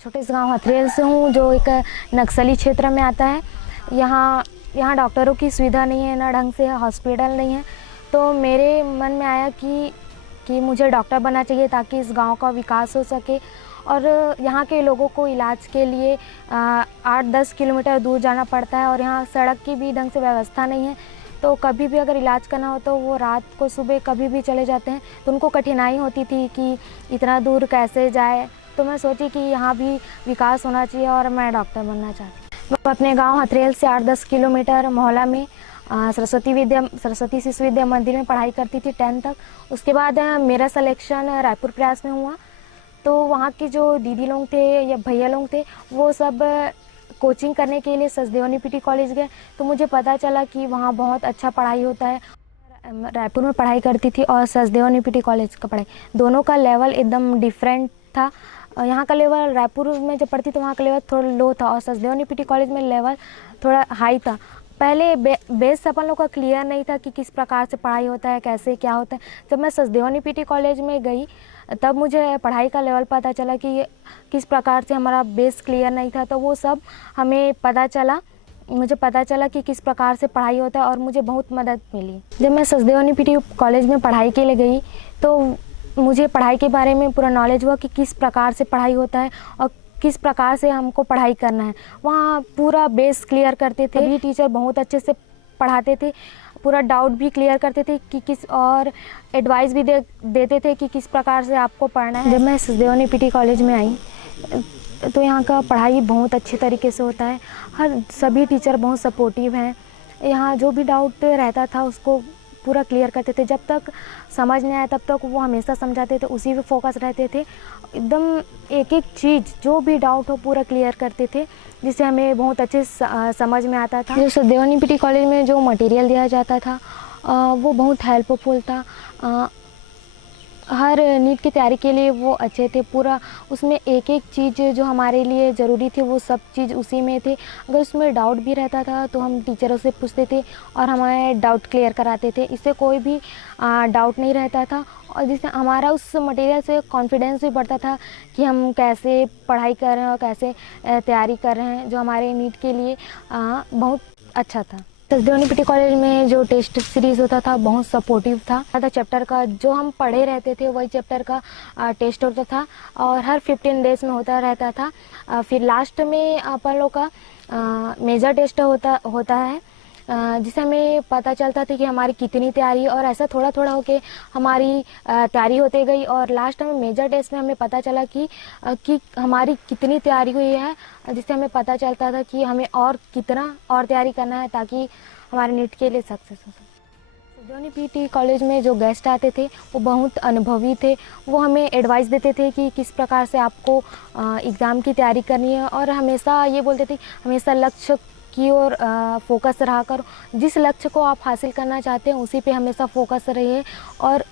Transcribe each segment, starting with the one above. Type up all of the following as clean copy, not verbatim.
छोटे से गांव हथरेल से हूँ, जो एक नक्सली क्षेत्र में आता है। यहाँ डॉक्टरों की सुविधा नहीं है, ना ढंग से हॉस्पिटल नहीं है। तो मेरे मन में आया कि मुझे डॉक्टर बनना चाहिए ताकि इस गांव का विकास हो सके। और यहाँ के लोगों को इलाज के लिए 8-10 किलोमीटर दूर जाना पड़ता है, और यहाँ सड़क की भी ढंग से व्यवस्था नहीं है। तो कभी भी अगर इलाज करना हो तो वो रात को सुबह कभी भी चले जाते हैं, तो उनको कठिनाई होती थी कि इतना दूर कैसे जाए। तो मैं सोची कि यहाँ भी विकास होना चाहिए और मैं डॉक्टर बनना चाहती हूँ। मैं अपने गांव हथरेल से 8-10 किलोमीटर मोहल्ला में सरस्वती शिशु विद्या मंदिर में पढ़ाई करती थी 10th तक। उसके बाद मेरा सिलेक्शन रायपुर प्रयास में हुआ। तो वहाँ के जो दीदी लोग थे या भैया लोग थे, वो सब कोचिंग करने के लिए सचदेव पीटी कॉलेज गए। तो मुझे पता चला कि वहाँ बहुत अच्छा पढ़ाई होता है। रायपुर में पढ़ाई करती थी और सचदेव पीटी कॉलेज का पढ़ाई, दोनों का लेवल एकदम डिफरेंट था। यहाँ का लेवल रायपुर में जब पढ़ती तो वहाँ का लेवल थोड़ा लो था, और सचदेव पीटी कॉलेज में लेवल थोड़ा हाई था। पहले बेस अपन लोग का क्लियर नहीं था कि किस प्रकार से पढ़ाई होता है, कैसे क्या होता है। जब मैं सचदेव पीटी कॉलेज में गई तब मुझे पढ़ाई का लेवल पता चला कि किस प्रकार से हमारा बेस क्लियर नहीं था। तो वो सब हमें मुझे पता चला कि किस प्रकार से पढ़ाई होता है, और मुझे बहुत मदद मिली। जब मैं सचदेव पीटी कॉलेज में पढ़ाई के लिए गई तो मुझे पढ़ाई के बारे में पूरा नॉलेज हुआ कि किस प्रकार से पढ़ाई होता है और किस प्रकार से हमको पढ़ाई करना है। वहाँ पूरा बेस क्लियर करते थे, भी टीचर बहुत अच्छे से पढ़ाते थे, पूरा डाउट भी क्लियर करते थे कि और एडवाइस भी देते थे कि किस प्रकार से आपको पढ़ना है। जब मैं सचदेव पीटी कॉलेज में आई तो यहाँ का पढ़ाई बहुत अच्छे तरीके से होता है। सभी टीचर बहुत सपोर्टिव हैं। यहाँ जो भी डाउट रहता था उसको पूरा क्लियर करते थे। जब तक समझ नहीं आया तब तक वो हमेशा समझाते थे, उसी पे फोकस रहते थे। एकदम एक एक चीज़ जो भी डाउट हो पूरा क्लियर करते थे, जिससे हमें बहुत अच्छे समझ में आता था। जो सचदेव पीटी कॉलेज में जो मटेरियल दिया जाता था वो बहुत हेल्पफुल था। हर नीट की तैयारी के लिए वो अच्छे थे। पूरा उसमें एक एक चीज़ जो हमारे लिए ज़रूरी थी वो सब चीज़ उसी में थे। अगर उसमें डाउट भी रहता था तो हम टीचरों से पूछते थे और हमें डाउट क्लियर कराते थे। इससे कोई भी डाउट नहीं रहता था, और जिससे हमारा उस मटेरियल से कॉन्फिडेंस भी बढ़ता था कि हम कैसे पढ़ाई कर रहे हैं और कैसे तैयारी कर रहे हैं, जो हमारे नीट के लिए बहुत अच्छा था। सचदेव पीटी कॉलेज में जो टेस्ट सीरीज़ होता था बहुत सपोर्टिव था। चैप्टर का जो हम पढ़े रहते थे वही चैप्टर का टेस्ट होता था, और हर 15 डेज में होता रहता था। फिर लास्ट में अपन लोग का मेजर टेस्ट होता है, जिससे हमें पता चलता था कि हमारी कितनी तैयारी, और ऐसा थोड़ा थोड़ा होके हमारी तैयारी होते गई। और लास्ट में मेजर टेस्ट में हमें पता चला कि हमारी कितनी तैयारी हुई है, जिससे हमें पता चलता था कि हमें और कितना और तैयारी करना है ताकि हमारे नीट के लिए सक्सेस हो सके। सचदेव पीटी कॉलेज में जो गेस्ट आते थे वो बहुत अनुभवी थे। वो हमें एडवाइस देते थे कि किस प्रकार से आपको एग्ज़ाम की तैयारी करनी है, और हमेशा ये बोलते थे हमेशा लक्ष्य की ओर फोकस रहा करो। जिस लक्ष्य को आप हासिल करना चाहते हैं उसी पे हमेशा फोकस रहिए, और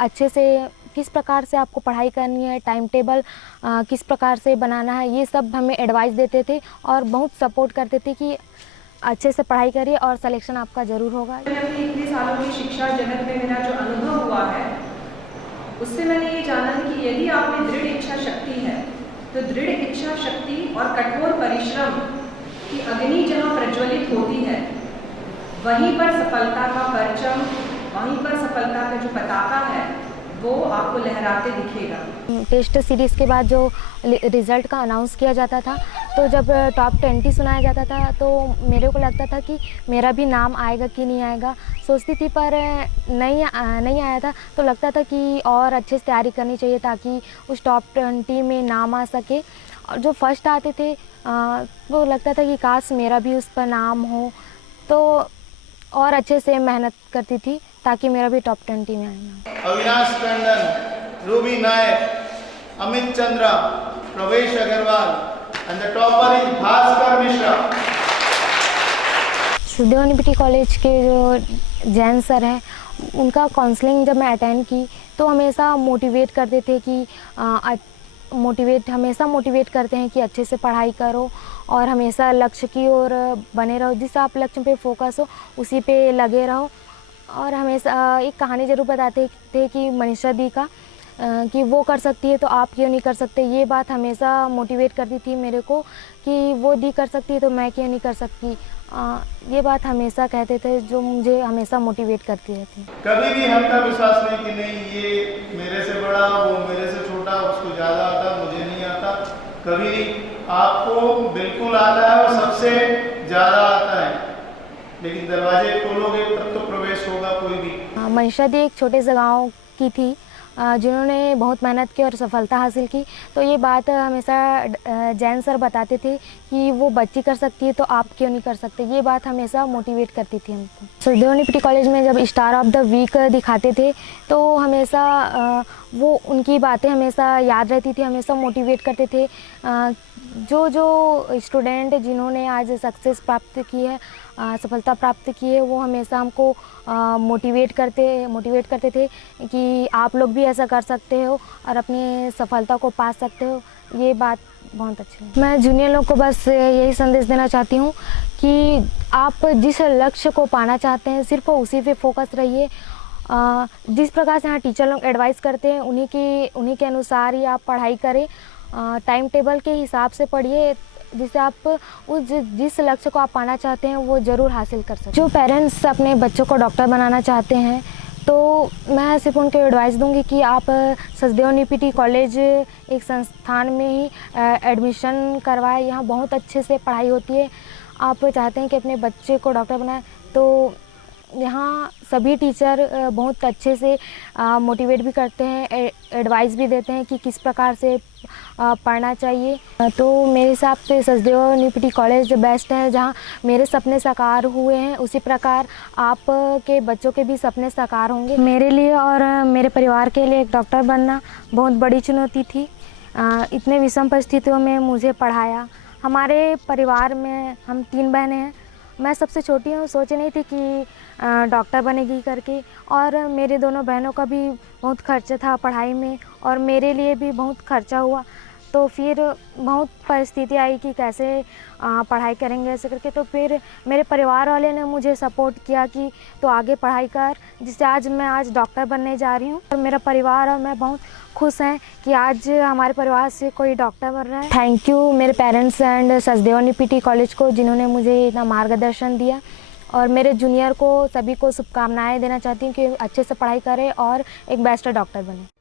अच्छे से किस प्रकार से आपको पढ़ाई करनी है, टाइम टेबल किस प्रकार से बनाना है, ये सब हमें एडवाइस देते थे और बहुत सपोर्ट करते थे कि अच्छे से पढ़ाई करिए और सिलेक्शन आपका ज़रूर होगा। अपने इतने सालों की शिक्षा जगत में मेरा जो अनुभव हुआ है उससे मैंने ये जाना है कि यदि आप में दृढ़ इच्छा शक्ति है तो दृढ़ इच्छा शक्ति और कठोर परिश्रम की अग्नि जहाँ प्रज्वलित होती है वहीं पर सफलता का परचम, वहीं पर सफलता का जो पताका है वो आपको लहराते दिखेगा। टेस्ट सीरीज़ के बाद जो रिज़ल्ट का अनाउंस किया जाता था, तो जब टॉप 20 सुनाया जाता था तो मेरे को लगता था कि मेरा भी नाम आएगा कि नहीं आएगा। सोचती थी पर नहीं आया था, तो लगता था कि और अच्छे से तैयारी करनी चाहिए ताकि उस टॉप 20 में नाम आ सके। और जो फर्स्ट आते थे वो लगता था कि काश मेरा भी उस पर नाम हो, तो और अच्छे से मेहनत करती थी ताकि मेरा भी टॉप 20 में आए। Avinash Tandon, Ruby Nayak, Amit Chandra, Pravesh Agrawal, and the topper is Bhaskar Mishra. Sachdev PT college के जो जैन सर हैं उनका काउंसलिंग जब मैं अटेंड की तो हमेशा मोटिवेट करते थे कि हमेशा मोटिवेट करते हैं कि अच्छे से पढ़ाई करो और हमेशा लक्ष्य की ओर बने रहो। जिस आप लक्ष्य पे फोकस हो उसी पे लगे रहो। और हमेशा एक कहानी ज़रूर बताते थे कि मनीषा दी का कि वो कर सकती है तो आप क्यों नहीं कर सकते। ये बात हमेशा मोटिवेट करती थी मेरे को कि वो दी कर सकती है तो मैं क्यों नहीं कर सकती। ये बात हमेशा कहते थे जो मुझे हमेशा मोटिवेट करती रहती। कभी भी हल्का विश्वास नहीं कि नहीं ये मेरे से बड़ा, वो मेरे से छोटा, उसको ज़्यादा आता, मुझे नहीं आता। कभी नहीं, आपको बिल्कुल आता है और सबसे ज़्यादा आता है, लेकिन दरवाजे खोलोगे तब तो प्रवेश होगा कोई भी। मनीषा दी एक छोटे से गाँव की थी जिन्होंने बहुत मेहनत की और सफलता हासिल की। तो ये बात हमेशा जैन सर बताते थे कि वो बच्ची कर सकती है तो आप क्यों नहीं कर सकते। ये बात हमेशा मोटिवेट करती थी हमको। सचदेव यूनिवर्सिटी कॉलेज में जब स्टार ऑफ द वीक दिखाते थे तो हमेशा वो उनकी बातें हमेशा याद रहती थी, हमेशा मोटिवेट करते थे। जो स्टूडेंट जिन्होंने आज सक्सेस प्राप्त की है, सफलता प्राप्त की है, वो हमेशा हमको मोटिवेट करते थे कि आप लोग भी ऐसा कर सकते हो और अपनी सफलता को पा सकते हो। ये बात बहुत अच्छी है। मैं जूनियर लोग को बस यही संदेश देना चाहती हूँ कि आप जिस लक्ष्य को पाना चाहते हैं सिर्फ उसी पे फोकस रहिए। जिस प्रकार से यहाँ टीचर लोग एडवाइस करते हैं उन्हीं के अनुसार ही आप पढ़ाई करें। टाइम टेबल के हिसाब से पढ़िए जिससे आप जिस लक्ष्य को आप पाना चाहते हैं वो ज़रूर हासिल कर सकते हैं। जो पेरेंट्स अपने बच्चों को डॉक्टर बनाना चाहते हैं तो मैं सिर्फ उनको एडवाइस दूंगी कि आप सचदेव यूनिवर्सिटी कॉलेज एक संस्थान में ही एडमिशन करवाएं। यहाँ बहुत अच्छे से पढ़ाई होती है। आप चाहते हैं कि अपने बच्चे को डॉक्टर बनाएं तो यहाँ सभी टीचर बहुत अच्छे से मोटिवेट भी करते हैं, एडवाइस भी देते हैं कि किस प्रकार से पढ़ना चाहिए। तो मेरे हिसाब से सचदेव यूनिवर्सिटी कॉलेज बेस्ट है। जहाँ मेरे सपने साकार हुए हैं उसी प्रकार आप के बच्चों के भी सपने साकार होंगे। मेरे लिए और मेरे परिवार के लिए एक डॉक्टर बनना बहुत बड़ी चुनौती थी। इतने विषम परिस्थितियों में मुझे पढ़ाया। हमारे परिवार में हम 3 बहनें हैं, मैं सबसे छोटी हूँ। सोची नहीं थी कि डॉक्टर बनेगी करके, और मेरे दोनों बहनों का भी बहुत खर्चा था पढ़ाई में और मेरे लिए भी बहुत खर्चा हुआ। तो फिर बहुत परिस्थिति आई कि कैसे पढ़ाई करेंगे ऐसे करके। तो फिर मेरे परिवार वाले ने मुझे सपोर्ट किया कि तो आगे पढ़ाई कर, जिससे आज मैं डॉक्टर बनने जा रही हूँ। और मेरा परिवार और मैं बहुत खुश हैं कि आज हमारे परिवार से कोई डॉक्टर बन रहा है। थैंक यू मेरे parents and Sachdev university college को जिन्होंने मुझे इतना मार्गदर्शन दिया। और मेरे जूनियर को सभी को शुभकामनाएं देना चाहती हूँ कि अच्छे से पढ़ाई करें और एक बेस्ट डॉक्टर बने।